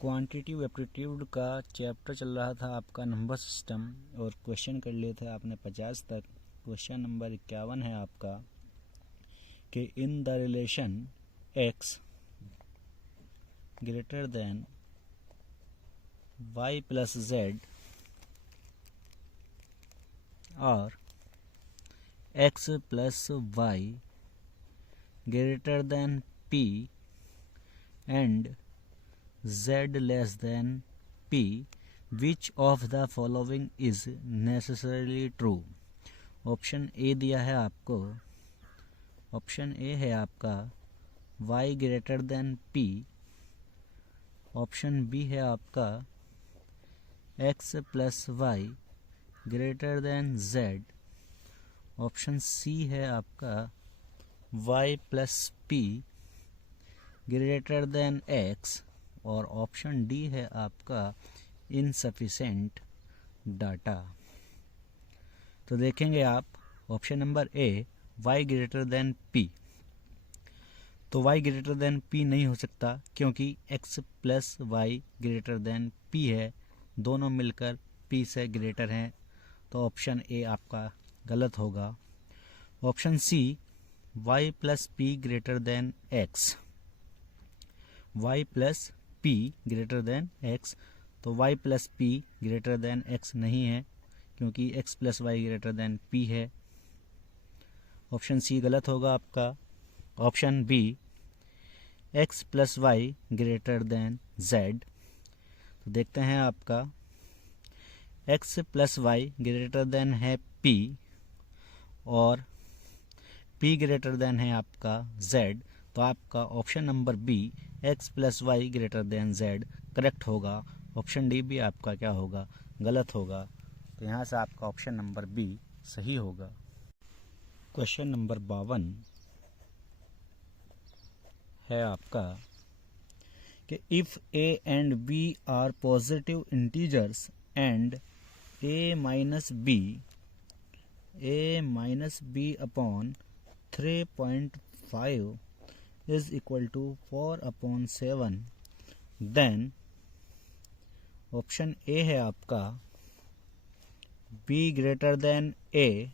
Quantitative aptitude का chapter चल रहा था आपका नंबर सिस्टम और क्वेश्चन कर लिए थे आपने 50 तक। क्वेश्चन नंबर 51 है आपका कि in the relation x greater than y plus z और x plus y greater than p and z less than p, which of the following is necessarily true? Option A दिया है आपको। Option A है आपका y greater than p। Option B है आपका x plus Y greater than z। Option C है आपका y plus p greater than x और ऑप्शन डी है आपका इनसफिशेंट डाटा। तो देखेंगे आप option number A y greater than p। तो y ग्रेटर देन p नहीं हो सकता क्योंकि x plus Y greater than p है, दोनों मिलकर p से ग्रेटर हैं। तो ऑप्शन ए आपका गलत होगा। Option C y plus p greater than x। y plus p greater than x, तो y plus p greater than x नहीं है क्योंकि x plus Y greater than p है। ऑप्शन सी गलत होगा आपका। Option B x plus Y greater than z। तो देखते हैं आपका x plus Y greater than है p और p ग्रेटर देन है आपका z। तो आपका option number B x plus Y greater than z correct होगा। ऑप्शन डी भी आपका क्या होगा, गलत होगा। तो यहाँ से आपका ऑप्शन नंबर बी सही होगा। क्वेश्चन नंबर 52 है आपका कि if a and b are positive integers and a minus b upon 3.5 is equal to 4/7, then option A है आपका b greater than a।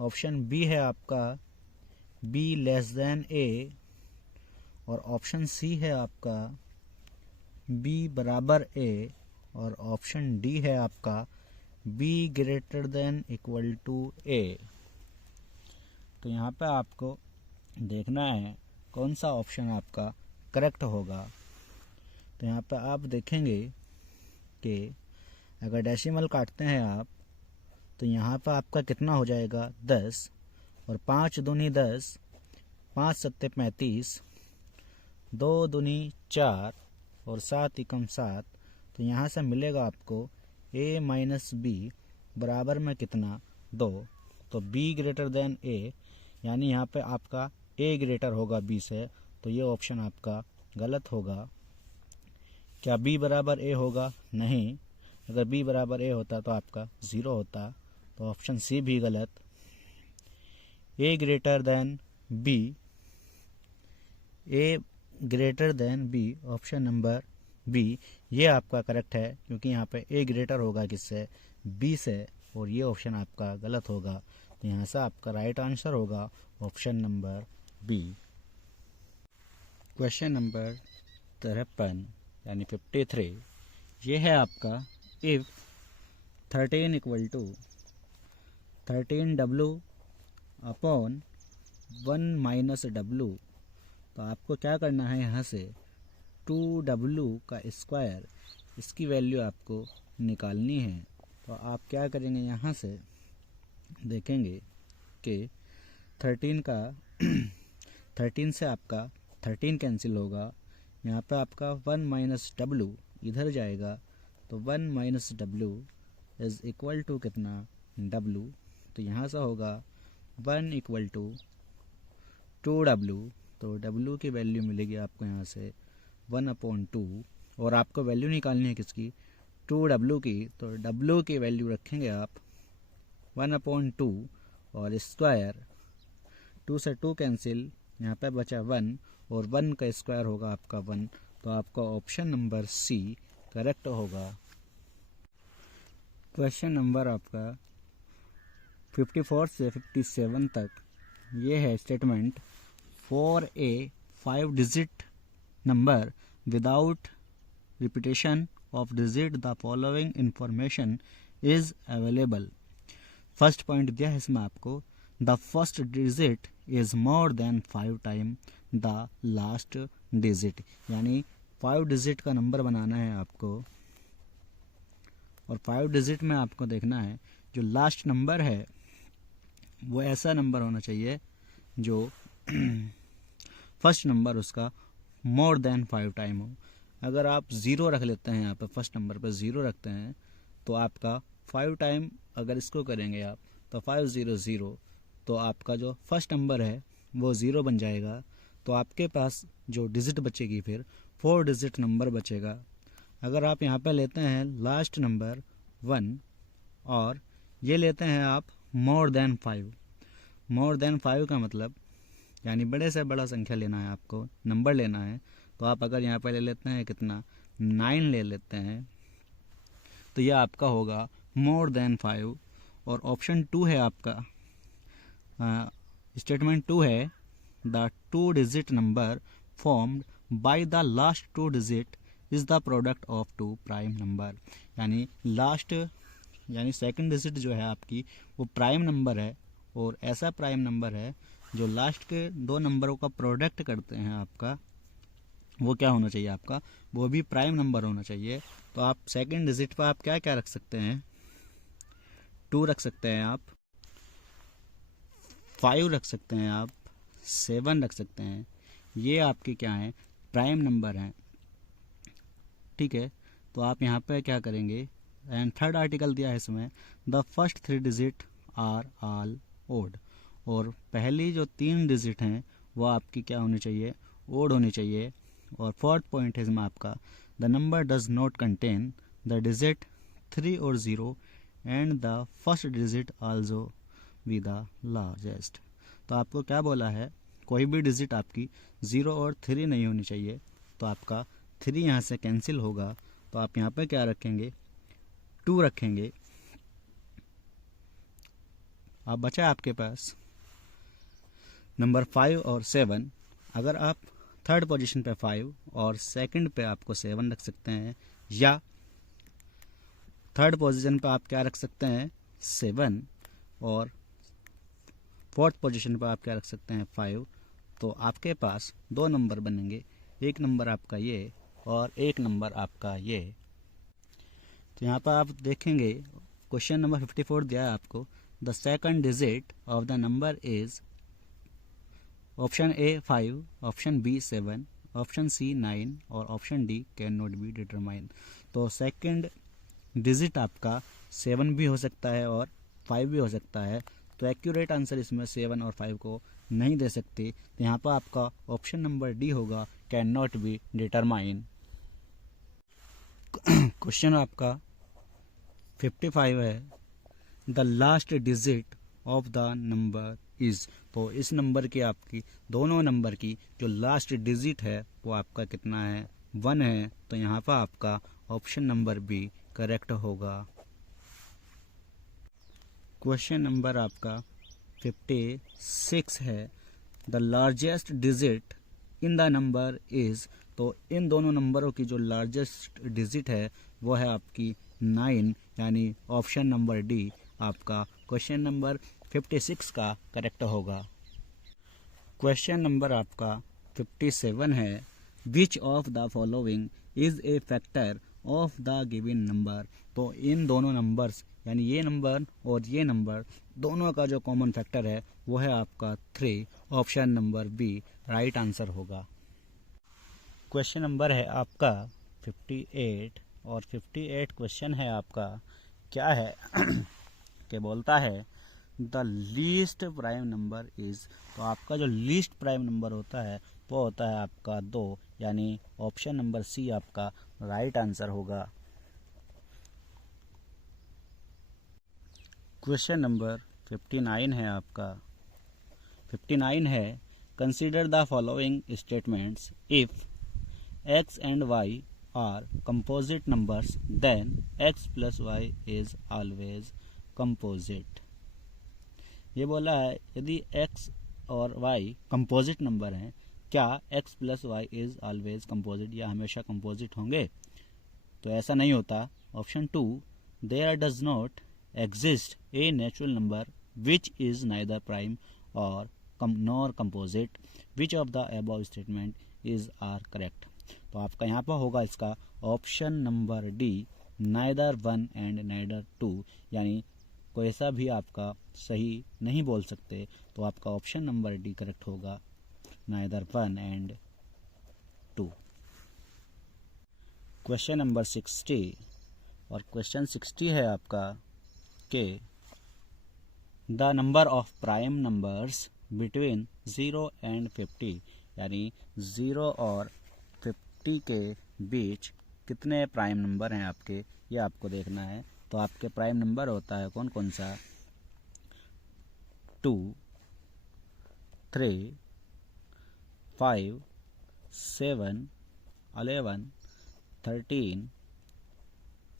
Option B है आपका b लेस देन a और ऑप्शन सी है आपका b बराबर a और option D है आपका b greater than equal to a। तो यहाँ पे आपको देखना है कौन सा ऑप्शन आपका करेक्ट होगा। तो यहाँ पे आप देखेंगे कि अगर डेसिमल काटते हैं आप तो यहाँ पे आपका कितना हो जाएगा 10 और 5 दूनी 10, 5 सत्ते 35, 2 दूनी 4 और 7 एकम 7। तो यहाँ से मिलेगा आपको a माइनस बी बराबर में कितना 2। तो b ग्रेटर देन a यानी यहाँ पे आपका a ग्रेटर होगा b से, तो ये ऑप्शन आपका गलत होगा। क्या b बराबर a होगा? नहीं। अगर b बराबर a होता तो आपका 0 होता। तो ऑप्शन सी भी गलत। a greater than b, a greater than b option number b ये आपका करेक्ट है क्योंकि यहाँ पे a ग्रेटर होगा किससे, b से, और ये ऑप्शन आपका गलत होगा। तो यहाँ से आपका राइट आंसर होगा option number B. Question number 53 यानी 53 ये है आपका if 13 equal to 13w upon 1 minus w। तो आपको क्या करना है, यहाँ से 2w का स्क्वायर इसकी वैल्यू आपको निकालनी है। तो आप क्या करेंगे, यहाँ से देखेंगे कि 13 से आपका 13 कैंसिल होगा। यहाँ पे आपका 1 माइनस डब्लू इधर जाएगा तो 1 minus W is equal to कितना w। तो यहाँ से होगा 1 इक्वल टू 2w। तो w की वैल्यू मिलेगी आपको यहाँ से 1/2 और आपको वैल्यू निकालनी है किसकी, 2w की। तो w की वैल्यू रखेंगे आप 1/2 और स्क्वायर 2 से 2 कैंसिल, यहाँ पे बचा 1 और 1 का स्क्वायर होगा आपका 1। तो आपका ऑप्शन नंबर सी करेक्ट होगा। क्वेश्चन नंबर आपका 54 से 57 तक ये है statement, for a 5 digit number without repetition of digit the following information is available. First point दिया है इसमें आपको, the first digit is more than 5 time the last digit, यानी 5 डिजिट का नंबर बनाना है आपको, और 5 डिजिट में आपको देखना है जो लास्ट नंबर है वो ऐसा नंबर होना चाहिए जो फर्स्ट नंबर उसका मोर देन 5 टाइम हो। अगर आप 0 रख लेते हैं यहाँ पर, फर्स्ट नंबर पर 0 रखते हैं, तो आपका 5 टाइम अगर इसको करेंगे आप तो 500, तो आपका जो फर्स्ट नंबर है वो 0 बन जाएगा। तो आपके पास जो डिजिट बचेगी फिर 4 डिजिट नंबर बचेगा। अगर आप यहाँ पे लेते हैं लास्ट नंबर 1 और ये लेते हैं आप मोर देन 5, मोर देन 5 का मतलब यानी बड़े से बड़ा संख्या लेना है आपको, नंबर लेना है। तो आप अगर यहाँ पे ले लेते हैं कितना 9 ले लेते हैं, तो यह आपका होगा मोर देन 5। और ऑप्शन 2 है आपका, स्टेटमेंट 2 है, the 2 digit number formed by the last 2 digit is the product of 2 prime number, यानी लास्ट यानी सेकंड डिजिट जो है आपकी वो प्राइम नंबर है, और ऐसा प्राइम नंबर है जो लास्ट के 2 नंबरों का प्रोडक्ट करते हैं आपका, वो क्या होना चाहिए आपका, वो भी प्राइम नंबर होना चाहिए। तो आप सेकंड डिजिट पर आप क्या क्या रख सकते हैं, 2 रख सकते हैं आप, 5 रख सकते हैं आप, 7 रख सकते हैं, ये आपके क्या हैं, प्राइम नंबर हैं। ठीक है, तो आप यहाँ पे क्या करेंगे, एंड थर्ड आर्टिकल दिया है इसमें, the first 3 digit are all odd, और पहली जो 3 डिजिट हैं वो आपकी क्या होनी चाहिए, ओड होनी चाहिए। और फोर्थ पॉइंट है इसमें आपका, the number does not contain the digit 3 और 0 and the first digit also be the largest. तो आपको क्या बोला है, कोई भी डिजिट आपकी 0 और 3 नहीं होनी चाहिए, तो आपका 3 यहाँ से कैंसिल होगा। तो आप यहाँ पे क्या रखेंगे, 2 रखेंगे। अब बचा आपके पास नंबर 5 और 7। अगर आप थर्ड पोजीशन पे 5 और सेकंड पे आपको 7 रख सकते हैं, या थर्ड पोजीशन पे आप क्या रख सकते हैं 7, और फोर्थ पोजीशन पे आप क्या रख सकते हैं 5। तो आपके पास 2 नंबर बनेंगे, एक नंबर आपका ये और एक नंबर आपका ये। तो यहाँ पर आप देखेंगे क्वेश्चन नंबर 54 दिया है आपको, the second digit of the number is option A 5, option B 7, option C 9 और option D can not be determine. तो सेकंड डिजिट आपका 7 भी हो सकता है और 5 भी हो सकता है। तो एक्यूरेट आंसर इसमें 7 और 5 को नहीं दे सकते, तो यहाँ पर आपका ऑप्शन नंबर डी होगा, can not be determine. Question आपका 55 है, the last digit of the number is. तो इस नंबर की आपकी दोनों नंबर की जो लास्ट डिजिट है वो आपका कितना है, 1 है। तो यहाँ पर आपका ऑप्शन नंबर बी करेक्ट होगा। क्वेश्चन नंबर आपका 56 है, the largest digit in the number is. तो इन दोनों नंबरों की जो लार्जेस्ट डिजिट है वो है आपकी 9, यानी ऑप्शन नंबर डी आपका क्वेश्चन नंबर 56 का करेक्ट होगा। क्वेश्चन नंबर आपका 57 है, विच of the following is a factor of the given number. तो इन दोनों नंबर्स यानी ये नंबर और ये नंबर दोनों का जो कॉमन फैक्टर है वो है आपका 3, option number B right answer होगा। क्वेश्चन नंबर है आपका 58 और 58 क्वेश्चन है आपका क्या है कि बोलता है the least prime number is. तो आपका जो लीस्ट प्राइम नंबर होता है वो होता है आपका 2, यानी ऑप्शन नंबर सी आपका राइट आंसर होगा। क्वेश्चन नंबर 59 है आपका, 59 है, consider the following statements if x and y are composite numbers, then x plus y is always composite. ये बोला है यदि x और y कंपोजिट नंबर हैं, क्या x plus Y is always composite, या हमेशा कंपोजिट होंगे? तो ऐसा नहीं होता. Option 2, there does not exist a natural number which is neither prime or nor composite, which of the above statement is are correct. तो आपका यहाँ पर होगा इसका option number D, neither 1 and neither 2, यानी कोई सा भी आपका सही नहीं बोल सकते. तो आपका ऑप्शन नंबर डी करेक्ट होगा, नाइदर 1 एंड 2. क्वेश्चन नंबर 60, और क्वेश्चन 60 है आपका कि the number of prime numbers between 0 and 50, यानी 0 और 50 के बीच कितने प्राइम नंबर हैं आपके, ये आपको देखना है. तो आपके प्राइम नंबर होता है कौन कौन सा? 2, 3, 5, 7, 11, 13,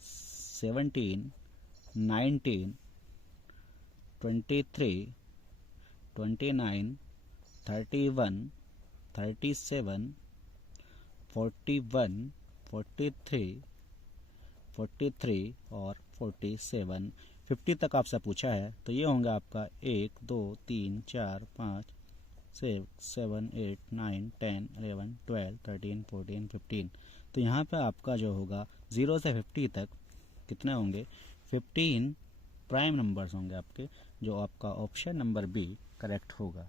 17, 19, 23, 29, 31, 37, 41, 43 और 47. 50 तक आपसे पूछा है, तो ये होंगे आपका 1, 2, 3, 4, 5, 6, 7, 8, 9, 10, 11, 12, 13, 14, 15. तो यहाँ पे आपका जो होगा 0 से 50 तक कितने होंगे? 15 प्राइम नंबर्स होंगे आपके, जो आपका ऑप्शन नंबर बी करेक्ट होगा.